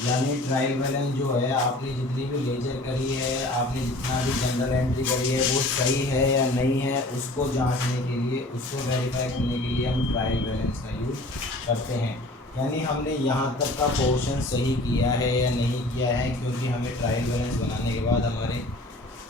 यानी trial balance जो है, आपने जितनी भी लेजर करी है, आपने जितना भी जनरल एंट्री करी है, वो सही है या नहीं है, उसको जांचने के लिए, उसको वेरीफाई करने के लिए हम ट्रायल बैलेंस का यूज़ करते हैं। यानी हमने यहाँ तक का पोर्शन सही किया है या नहीं किया है, क्योंकि हमें ट्रायल बैलेंस बनाने के बाद हमारे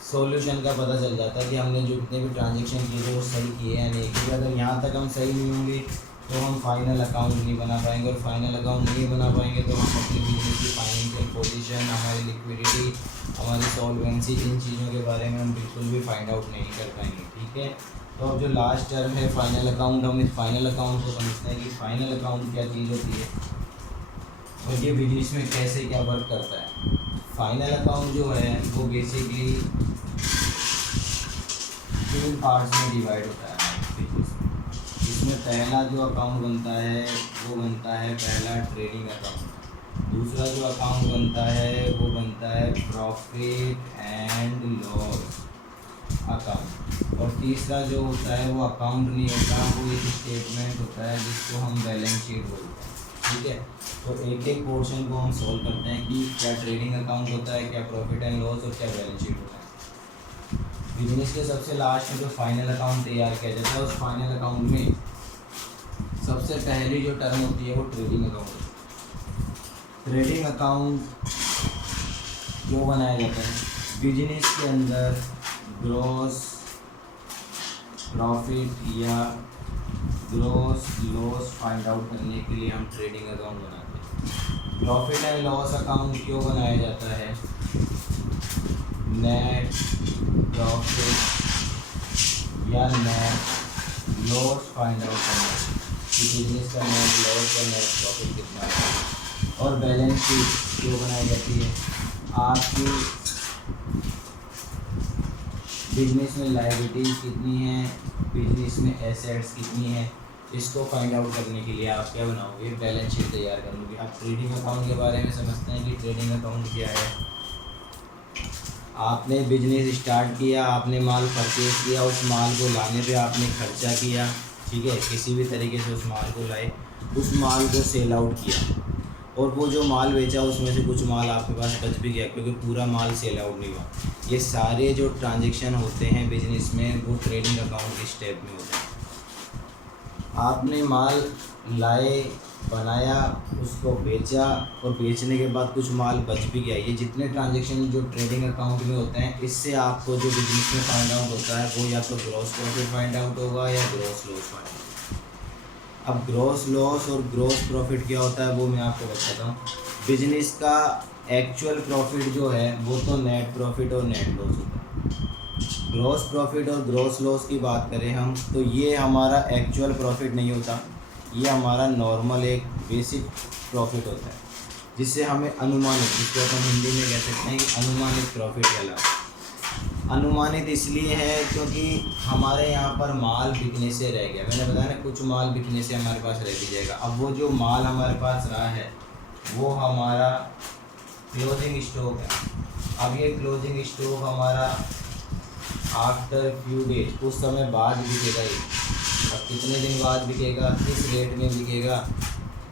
सॉल्यूशन का पता चल जाता है कि हमने जो जितने भी ट्रांजेक्शन किए थे वो सही किए या नहीं। क्योंकि अगर यहाँ तक हम सही नहीं होंगे तो हम फाइनल अकाउंट नहीं बना पाएंगे, और फाइनल अकाउंट नहीं बना पाएंगे तो हम अपनी बिजनेस की फाइनेंशियल पोजीशन, हमारी लिक्विडिटी, हमारी सॉल्वेंसी, इन चीज़ों के बारे में हम बिल्कुल भी फाइंड आउट नहीं कर पाएंगे। ठीक है, तो अब जो लास्ट टर्म है फाइनल अकाउंट, हम इस फाइनल अकाउंट को समझते हैं कि फाइनल अकाउंट क्या चीज़ होती है और ये बिजनेस में कैसे क्या वर्क करता है। फाइनल अकाउंट जो है वो बेसिकली 3 पार्ट्स में डिवाइड होता है हमारे बिजनेस में। इसमें पहला जो अकाउंट बनता है वो बनता है पहला ट्रेडिंग अकाउंट। दूसरा जो अकाउंट बनता है वो बनता है प्रॉफिट एंड लॉस अकाउंट। और तीसरा जो होता है वो अकाउंट नहीं होता, वो एक स्टेटमेंट होता है जिसको हम बैलेंस शीट बोलते हैं। ठीक है, तो एक एक पोर्शन को हम सॉल्व करते हैं कि क्या ट्रेडिंग अकाउंट होता है, क्या प्रॉफिट एंड लॉस, और क्या बैलेंस शीट होता है। बिजनेस के सबसे लास्ट में जो फाइनल अकाउंट तैयार किया जाता है, उस फाइनल अकाउंट में सबसे पहली जो टर्म होती है वो ट्रेडिंग अकाउंट होती है। ट्रेडिंग अकाउंट जो बनाया जाता है बिजनेस के अंदर ग्रॉस प्रॉफिट या ग्रॉस लॉस फाइंड आउट करने के लिए हम ट्रेडिंग अकाउंट बनाते हैं। प्रॉफिट एंड लॉस अकाउंट क्यों बनाया जाता है? नेट प्रॉफिट या नेट लॉस फाइंड आउट करना कि बिजनेस का नेट लॉस और नेट प्रॉफिट कितना है। और बैलेंस शीट क्यों बनाई जाती है? आपकी बिजनेस में लायबिलिटीज कितनी है, बिजनेस में एसेट्स कितनी है, इसको फाइंड आउट करने के लिए आप क्या बनाओगे? बैलेंस शीट तैयार करोगे। आप ट्रेडिंग अकाउंट के बारे में समझते हैं कि ट्रेडिंग अकाउंट क्या है। आपने बिजनेस स्टार्ट किया, आपने माल परचेज किया, उस माल को लाने पे आपने खर्चा किया, ठीक है, किसी भी तरीके से उस माल को लाए, उस माल को सेल आउट किया, और वो जो माल बेचा उसमें से कुछ माल आपके पास बच भी गया क्योंकि पूरा माल सेल आउट नहीं हुआ। ये सारे जो ट्रांजेक्शन होते हैं बिजनेस में वो ट्रेडिंग अकाउंट के स्टेप में होते हैं। आपने माल लाए, बनाया, उसको बेचा, और बेचने के बाद कुछ माल बच भी गया। ये जितने ट्रांजेक्शन जो ट्रेडिंग अकाउंट में होते हैं, इससे आपको जो बिजनेस में फाइंड आउट होता है वो या तो ग्रॉस प्रॉफिट फाइंड आउट होगा या ग्रॉस लॉस फाइंड आउट। अब ग्रॉस लॉस और ग्रॉस प्रॉफिट क्या होता है वो मैं आपको बताता हूँ। बिजनेस का एक्चुअल प्रॉफिट जो है वो तो नेट प्रॉफिट और नेट लॉस होता है। ग्रॉस प्रॉफिट और ग्रॉस लॉस की बात करें हम, तो ये हमारा एक्चुअल प्रॉफिट नहीं होता, ये हमारा नॉर्मल एक बेसिक प्रॉफिट होता है जिससे हमें अनुमानित, जिसको अपन हिंदी में कह सकते हैं कि अनुमानित प्रॉफिट या लाभ। अनुमानित इसलिए है क्योंकि हमारे यहाँ पर माल बिकने से रह गया। मैंने बताया ना, कुछ माल बिकने से हमारे पास रह भी जाएगा। अब वो जो माल हमारे पास रहा है वो हमारा क्लोजिंग स्टॉक है। अब ये क्लोजिंग स्टॉक हमारा आफ्टर फ्यू डेज, कुछ समय बाद बिकेगा। ये अब कितने दिन बाद बिकेगा, किस रेट में बिकेगा,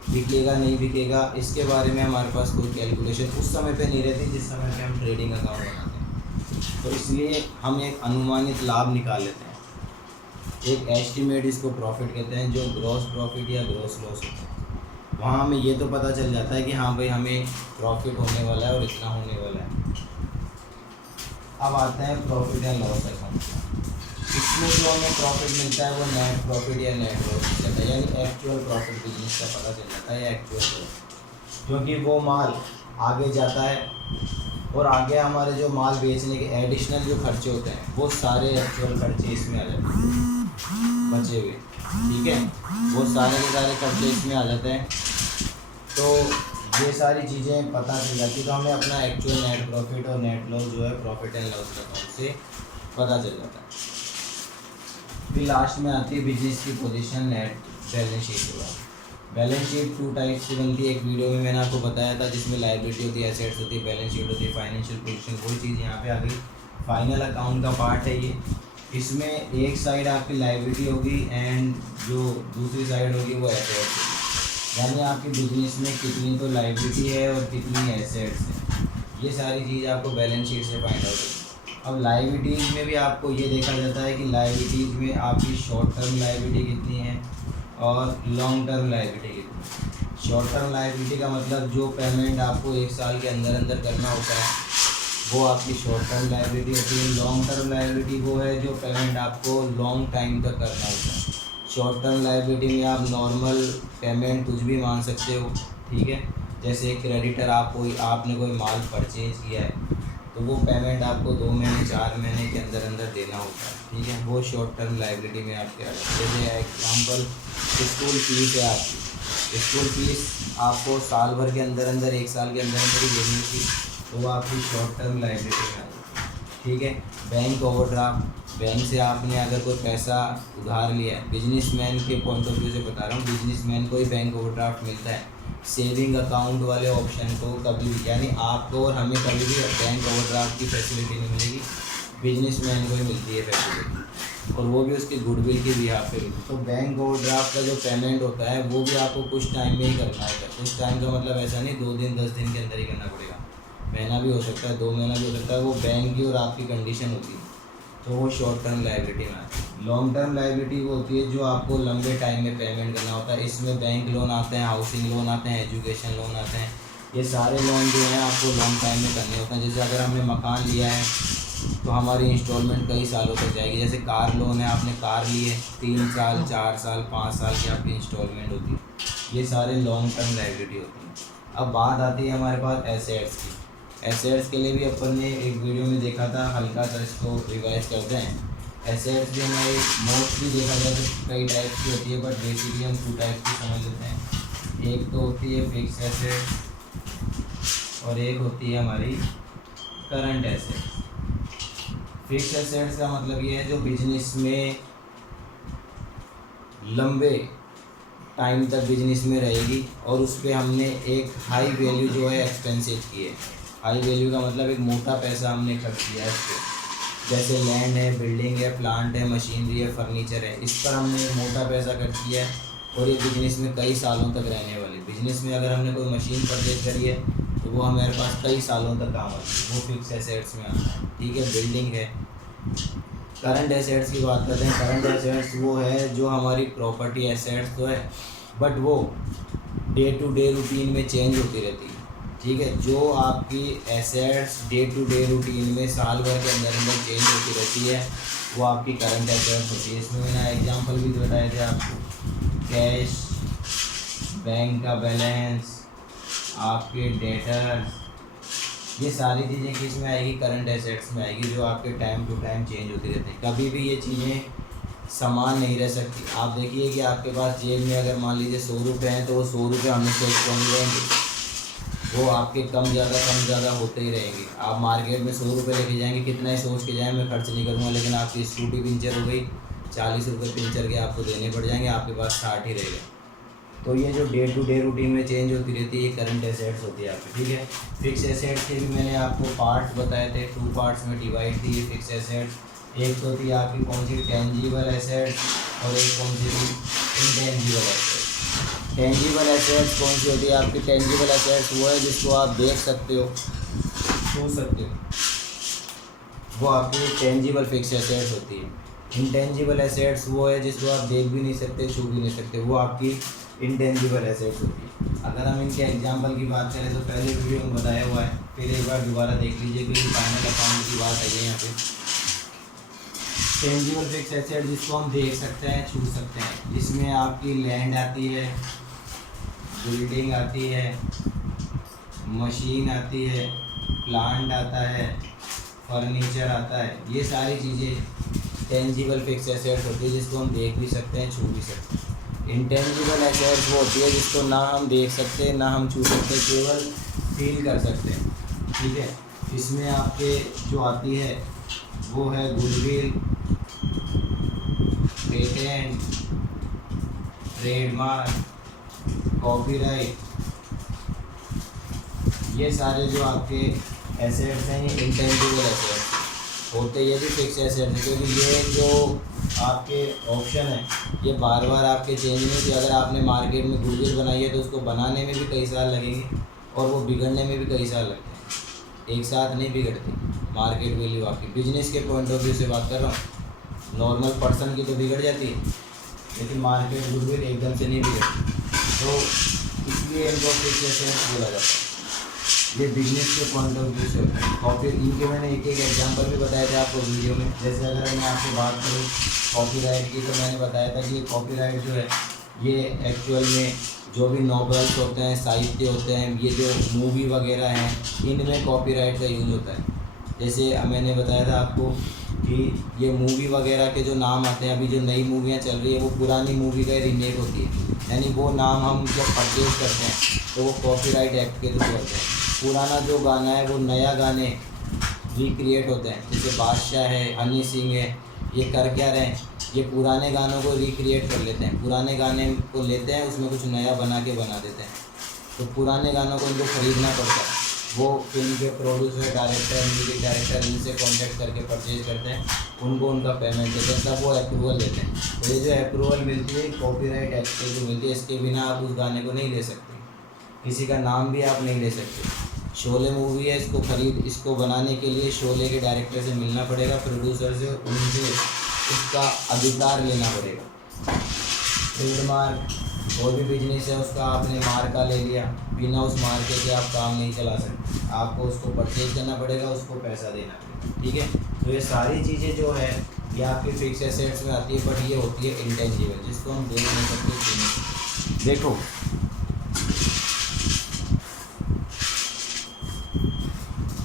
बिकेगा नहीं बिकेगा, इसके बारे में हमारे पास कोई कैलकुलेशन उस समय पे नहीं रहती जिस समय पे हम ट्रेडिंग अकाउंट बनाते हैं। तो इसलिए हम एक अनुमानित लाभ निकाल लेते हैं, एक एस्टिमेट, इसको प्रॉफिट कहते हैं, जो ग्रॉस प्रॉफिट या ग्रॉस लॉस होता है। वहाँ हमें ये तो पता चल जाता है कि हाँ भाई हमें प्रॉफिट होने वाला है और इतना होने वाला है। अब आते हैं प्रॉफिट एंड लॉस अकाउंट। इसमें जो हमें प्रॉफिट मिलता है वो नेट प्रॉफिट या नेट लॉस मिलता है, यानी एक्चुअल प्रॉफिट बिजनेस का पता चल जाता है या एक्चुअल लॉस, क्योंकि वो माल आगे जाता है और आगे हमारे जो माल बेचने के एडिशनल जो खर्चे होते हैं वो सारे एक्चुअल खर्चे इसमें आ जाते हैं बचे हुए। ठीक है, वो सारे के सारे खर्चे इसमें आ जाते हैं। तो ये सारी चीज़ें पता चल जाती, तो हमें अपना एक्चुअल नेट प्रॉफिट और नेट लॉस जो है प्रॉफिट एंड लॉस अकाउंट से पता चल जाता है। फिर लास्ट में आती है बिजनेस की पोजीशन, नेट बैलेंस शीट के बाद। बैलेंस शीट 2 टाइप्स की बनती है। एक वीडियो में मैंने आपको बताया था जिसमें लायबिलिटी होती है, एसेट्स होती है, बैलेंस शीट होती है, फाइनेंशियल पोजीशन। वही चीज़ यहाँ पे आ गई, फाइनल अकाउंट का पार्ट है ये। इसमें एक साइड आपकी लायबिलिटी होगी एंड जो दूसरी साइड होगी वो एसेट्स होगी। यानी आपके बिजनेस में कितनी तो लायबिलिटी है और कितनी एसेट्स हैं, ये सारी चीज़ आपको बैलेंस शीट से फाइंड आउट होगी। अब लायबिलिटीज़ में भी आपको ये देखा जाता है कि लायबिलिटीज़ में आपकी शॉर्ट टर्म लायबिलिटी कितनी है और लॉन्ग टर्म लायबिलिटी कितनी है। शॉर्ट टर्म लायबिलिटी का मतलब जो पेमेंट आपको 1 साल के अंदर अंदर करना होता है वो आपकी शॉर्ट टर्म लायबिलिटी होती है। लॉन्ग टर्म लायबिलिटी वो है जो पेमेंट आपको लॉन्ग टाइम तक करना होता है। शॉर्ट टर्म लायबिलिटी में आप नॉर्मल पेमेंट कुछ भी मान सकते हो, ठीक है। जैसे क्रेडिटर आपने कोई माल परचेज किया है तो वो पेमेंट आपको 2 महीने 4 महीने के अंदर अंदर देना होता है, ठीक है। वो शॉर्ट टर्म लायबिलिटी में आपके आ जाता है। जैसे एग्जाम्पल स्कूल फीस है आपकी, स्कूल फीस आपको साल भर के अंदर अंदर 1 साल के अंदर अंदर ही देनी थी, तो वो आपकी शॉर्ट टर्म लायबिलिटी में आ जाती है, ठीक है। बैंक ओवरड्राफ्ट, बैंक से आपने अगर कोई पैसा उधार लिया है, बिजनेसमैन के पॉइंट ऑफ व्यू से बता रहा हूँ, बिजनेसमैन को ही बैंक ओवरड्राफ्ट मिलता है। सेविंग अकाउंट वाले ऑप्शन को कभी भी, यानी आपको और हमें कभी भी बैंक ओवरड्राफ्ट की फैसिलिटी नहीं मिलेगी, बिजनेसमैन को ही मिलती है फैसिलिटी, और वो भी उसके गुडविल की बिहाफ पे मिलती है। तो बैंक ओवरड्राफ्ट का जो पेमेंट होता है वो भी आपको कुछ टाइम में ही करना होता है। कुछ टाइम का मतलब ऐसा नहीं 2 दिन 10 दिन के अंदर ही करना पड़ेगा, महीना भी हो सकता है, 2 महीना भी हो सकता है, वो बैंक की और आपकी कंडीशन होती है। तो वो शॉर्ट टर्म लायबिलिटी में आती है। लॉन्ग टर्म लायबिलिटी वो होती है जो आपको लंबे टाइम में पेमेंट करना होता है। इसमें बैंक लोन आते हैं, हाउसिंग लोन आते हैं, एजुकेशन लोन आते हैं। ये सारे लोन जो हैं आपको लॉन्ग टाइम में करने होते हैं। जैसे अगर हमने मकान लिया है तो हमारी इंस्टॉलमेंट कई सालों तक जाएगी। जैसे कार लोन है, आपने कार ली है, 3 साल 4 साल 5 साल की आपकी इंस्टॉलमेंट होती है। ये सारे लॉन्ग टर्म लायबिलिटी होती हैं। अब बात आती है हमारे पास एसेट्स की। एसेट्स के लिए भी अपन ने एक वीडियो में देखा था, हल्का सा इसको रिवाइज करते हैं। एसेट्स भी हमारी मोस्टली देखा जाए तो कई टाइप्स की होती है, बट बेसिकली हम 2 टाइप्स की समझ लेते हैं। एक तो होती है फिक्स एसेट्स और एक होती है हमारी करंट एसेट्स। फिक्स एसेट्स का मतलब ये है जो बिजनेस में लंबे टाइम तक बिजनेस में रहेगी और उस पर हमने एक हाई वैल्यू जो है एक्सपेंसिव की है। हाई वैल्यू का मतलब एक मोटा पैसा हमने खर्च किया है इस पर। जैसे लैंड है, बिल्डिंग है, प्लांट है, मशीनरी है, फर्नीचर है, इस पर हमने एक मोटा पैसा खर्च किया है और ये बिजनेस में कई सालों तक रहने वाली। बिजनेस में अगर हमने कोई मशीन परचेज करी है तो वो हमारे पास कई सालों तक काम आती है, वो फिक्स एसेट्स में आता है, ठीक है। बिल्डिंग है। करंट एसेट्स की बात करते हैं। करंट एसेट्स वो है जो हमारी प्रॉपर्टी एसेट्स तो है, बट वो डे टू डे रूटीन में चेंज होती रहती है, ठीक है। जो आपकी assets day to day routine में साल भर के अंदर अंदर चेंज होती रहती है वो आपकी करंट एसेट्स होती है। इसमें मैंने एग्जांपल भी बताए थे आपको, कैश, बैंक का बैलेंस, आपके डेटर्स, ये सारी चीज़ें किस में आएगी, करंट एसेट्स में आएगी, जो आपके टाइम टू टाइम चेंज होती रहती है। कभी भी ये चीज़ें समान नहीं रह सकती। आप देखिए कि आपके पास जेब में अगर मान लीजिए 100 रुपये हैं तो वो 100 रुपये हमेशा स्ट्रॉन्ग रहेंगे, वो आपके कम ज़्यादा होते ही रहेंगे। आप मार्केट में 100 रुपये लेके जाएंगे, कितना ही सोच के जाएँ मैं खर्च नहीं करूँगा, लेकिन आपकी स्कूटी पंचर हो गई, 40 रुपये पंचर के आपको देने पड़ जाएंगे, आपके पास 60 ही रहेगा। तो ये जो डे टू डे रूटीन में चेंज होती रहती है ये करंट एसेट्स होती है आपकी, ठीक है। फिक्स एसेट्स के भी मैंने आपको पार्ट्स बताए थे, 2 पार्ट्स में डिवाइड थी ये फिक्स एसेट्स। एक तो थी आपकी कौन सी, टेंजिबल एसेट्स, और एक कौन सी थी, इंटेंजिबल एसेट्स। टेंजिबल एसेट्स कौन सी होती है आपकी, टेंजिबल एसेट्स वो है जिसको आप देख सकते हो, छू सकते हो, वो आपकी टेंजिबल फिक्स एसेट्स होती है। इंटेंजिबल एसेट्स वो है जिसको आप देख भी नहीं सकते, छू भी नहीं सकते, वो आपकी इंटेंजिबल एसेट्स होती है। अगर हम इनके एग्जांपल की बात करें तो पहले वीडियो में बताया हुआ है, फिर एक बार दोबारा देख लीजिए क्योंकि फाइनल अकाउंट की बात आई है यहाँ पे। टेंजिबल फिक्स एसेट जिसको हम देख सकते हैं, छू सकते हैं, जिसमें आपकी लैंड आती है, बिल्डिंग आती है, मशीन आती है, प्लांट आता है, फर्नीचर आता है, ये सारी चीज़ें टेंजिबल फिक्स एसेट्स होती है जिसको हम देख भी सकते हैं, छू भी सकते हैं। इंटेंजिबल एसेट्स वो होती है जिसको ना हम देख सकते, ना हम छू सकते, केवल फील कर सकते हैं, ठीक है। इसमें आपके जो आती है वो है गुडविल, पेटेंट, ट्रेडमार्क, कॉपीराइट, ये सारे जो आपके एसेट्स हैं ये इंटेंजिबल एसेट्स होते, ये भी फिक्स एसेट्स हैं क्योंकि ये जो आपके ऑप्शन है ये बार बार आपके चेंज नहीं होती। अगर आपने मार्केट में गुडविल बनाई है तो उसको बनाने में भी कई साल लगेंगे और वो बिगड़ने में भी कई साल लगते हैं, एक साथ नहीं बिगड़ती। मार्केट वैल्यू आपकी बिजनेस के पॉइंट ऑफ व्यू से बात कर रहा हूँ, नॉर्मल पर्सन की तो बिगड़ जाती है लेकिन मार्केट गुडविल एकदम से नहीं बिगड़ती, तो इसलिए इनको फिक्स एसेट्स बोला जाता है। ये बिजनेस के पॉइंट ऑफ व्यू से होता है। कॉपी इनके मैंने एक एक एग्जांपल भी बताया था आपको वीडियो में। जैसे अगर मैं आपसे बात करूँ कॉपीराइट की, तो मैंने बताया था कि ये कॉपीराइट जो है ये एक्चुअल में जो भी नॉवेल्स होते हैं, साहित्य होते हैं, ये जो मूवी वगैरह हैं, इनमें कॉपीराइट का यूज़ होता है। जैसे मैंने बताया था आपको कि ये मूवी वगैरह के जो नाम आते हैं, अभी जो नई मूवियाँ चल रही है वो पुरानी मूवी का रीमेक होती है, यानी वो नाम हम जब परचेज करते हैं तो वो कॉपीराइट एक्ट के थ्रू करते हैं। पुराना जो गाना है वो नया गाने रिक्रिएट होते हैं, जैसे बादशाह है, हनी सिंह है, ये कर क्या रहे हैं, ये पुराने गानों को रिक्रिएट कर लेते हैं, पुराने गाने को लेते हैं उसमें कुछ नया बना के बना देते हैं। तो पुराने गानों को इनको ख़रीदना पड़ता है, वो फिल्म के प्रोड्यूसर, डायरेक्टर, म्यूजिक डायरेक्टर इनसे कॉन्टेक्ट करके परचेज करते हैं, उनको उनका पेमेंट देते हैं, तब वो अप्रूवल देते हैं। तो ये जो अप्रूवल मिलती है कॉपीराइट एक्ट से जो मिलती है, इसके बिना आप उस गाने को नहीं ले सकते, किसी का नाम भी आप नहीं ले सकते। शोले मूवी है, इसको बनाने के लिए शोले के डायरेक्टर से मिलना पड़ेगा, प्रोड्यूसर से, उनसे उसका अधिकार लेना पड़ेगा। ट्रेडमार्क और भी बिजनेस है, उसका आपने मार्का ले लिया, बिना उस मार्के के आप काम नहीं चला सकते, आपको उसको परचेज करना पड़ेगा, उसको पैसा देना पड़ेगा, ठीक है। तो ये सारी चीज़ें जो है ये आपके फिक्स एसेट्स में आती है, बट ये होती है इंटेंजिबल, जिसको हम देख नहीं सकते। देखो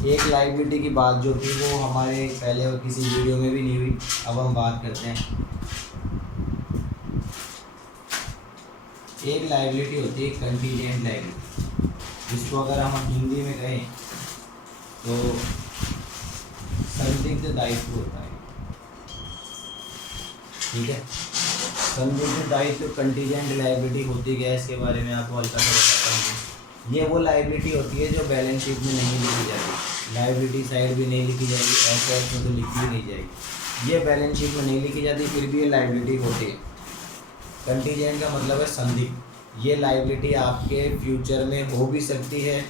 एक लाइबिलिटी की बात जो थी वो हमारे पहले और किसी वीडियो में भी नहीं हुई, अब हम बात करते हैं। एक लाइबिलिटी होती है कंटीजेंट लाइबिलिटी, जिसको अगर हम हिंदी में कहें तो संदिग्ध दायित्व होता है, ठीक है। संदिग्ध दायित्व कंटीजेंट लाइबिलिटी होती क्या है, इसके बारे में आपको हल्का सा बताता हूँ। ये वो लाइबिलिटी होती है जो बैलेंस शीट में नहीं लिखी जाती, लाइबिलिटी साइड भी नहीं लिखी जाएगी, एसेट में तो लिखी नहीं जाएगी, ये बैलेंस शीट में नहीं लिखी जाती, फिर भी ये लाइबिलिटी होती है। कंटीजेंट का मतलब है संदिग्ध, ये लाइबिलिटी आपके फ्यूचर में हो भी सकती है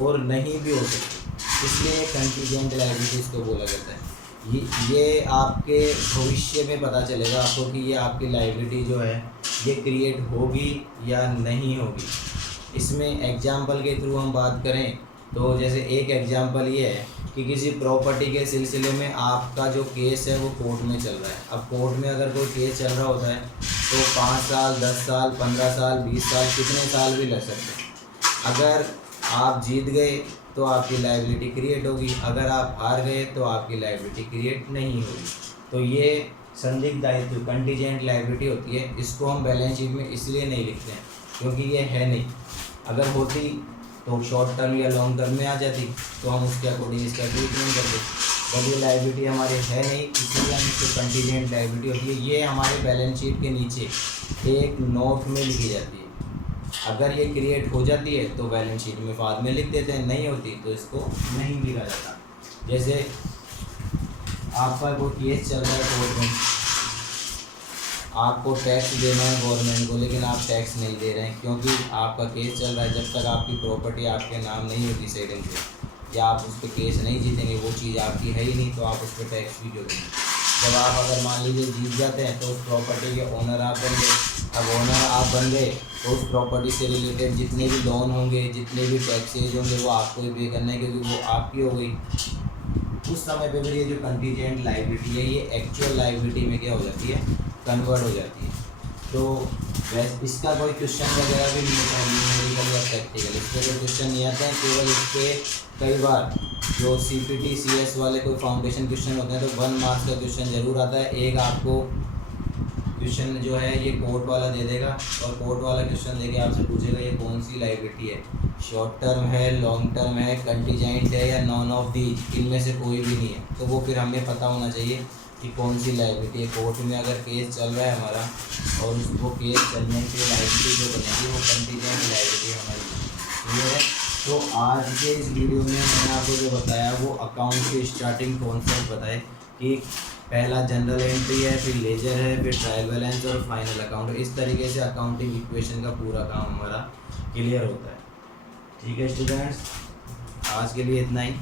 और नहीं भी हो सकती, इसलिए कंटीजेंट लाइबिलिटी इसको बोला जाता है। ये आपके भविष्य में पता चलेगा आपको कि ये आपकी लाइबिलिटी जो है ये क्रिएट होगी या नहीं होगी। इसमें एग्जाम्पल के थ्रू हम बात करें तो जैसे एक एग्जाम्पल ये है कि किसी प्रॉपर्टी के सिलसिले में आपका जो केस है वो कोर्ट में चल रहा है। अब कोर्ट में अगर कोई केस चल रहा होता है तो 5 साल, 10 साल, 15 साल, 20 साल, कितने साल भी लग सकते हैं। अगर आप जीत गए तो आपकी लाइबिलिटी क्रिएट होगी, अगर आप हार गए तो आपकी लाइबिलिटी क्रिएट नहीं होगी। तो ये संदिग्ध दायित्व कंटीजेंट लाइबिलिटी होती है, इसको हम बैलेंस शीट में इसलिए नहीं लिखते हैं क्योंकि ये है नहीं। अगर होती तो शॉर्ट टर्म या लॉन्ग टर्म में आ जाती तो हम उसके अकॉर्डिंग इसका ट्रीटमेंट करते, बट ये लाइबिलिटी हमारे है नहीं, इसलिए हम इसको कंटीजेंट लाइबिलिटी होती है। ये हमारे बैलेंस शीट के नीचे एक नोट में लिखी जाती है, अगर ये क्रिएट हो जाती है तो बैलेंस शीट में बाद में लिख देते हैं, नहीं होती तो इसको नहीं लिखा जाता। जैसे आपका कोई केस चल रहा है कोर्ट में, आपको टैक्स देना है गवर्नमेंट को, लेकिन आप टैक्स नहीं दे रहे हैं क्योंकि आपका केस चल रहा है। जब तक आपकी प्रॉपर्टी आपके नाम नहीं होती सेटिंग से या आप उस पर केस नहीं जीतेंगे, वो चीज़ आपकी है ही नहीं, तो आप उस पर टैक्स भी क्यों देंगे। जब आप अगर मान लीजिए जीत जाते हैं तो उस प्रॉपर्टी के ओनर आप बन गए। अब ओनर आप बन गए तो उस प्रॉपर्टी से रिलेटेड जितने भी लोन होंगे, जितने भी टैक्सेज होंगे, वो आपको ही पे करने, क्योंकि वो आपकी हो गई। उस समय पे फिर ये जो कंटीजेंट लाइबिलिटी है ये एक्चुअल लाइबिलिटी में क्या हो जाती है, कन्वर्ट हो जाती है। तो वैसे इसका कोई क्वेश्चन वगैरह भी नहीं होता है न्यूमेरिकल या प्रैक्टिकल, इस पर कोई क्वेश्चन नहीं आते हैं। केवल इस पर कई बार जो CPT CS वाले कोई फाउंडेशन क्वेश्चन होते हैं तो 1 मार्क्स का क्वेश्चन ज़रूर आता है। एक आपको क्वेश्चन जो है ये कोर्ट वाला दे देगा और कोर्ट वाला क्वेश्चन देके आपसे पूछेगा ये कौन सी लाइबिलिटी है, शॉर्ट टर्म है, लॉन्ग टर्म है, कंटीजेंट है या नॉन ऑफ दी, इनमें से कोई भी नहीं है। तो वो फिर हमें पता होना चाहिए कि कौन सी लाइबिलिटी है। कोर्ट में अगर केस चल रहा है हमारा और वो केस चलने की लाइबिलिटी जो बनेगी वो कंटीजेंट लाइबिलिटी हमारी क्लियर है। तो आज के इस वीडियो में मैंने आपको जो बताया वो अकाउंट के स्टार्टिंग कॉन्सेप्ट बताए कि पहला जनरल एंट्री है, फिर लेजर है, फिर ट्रायल बैलेंस और फाइनल अकाउंट। इस तरीके से अकाउंटिंग इक्वेशन का पूरा काम हमारा क्लियर होता है। ठीक है स्टूडेंट्स, आज के लिए इतना ही।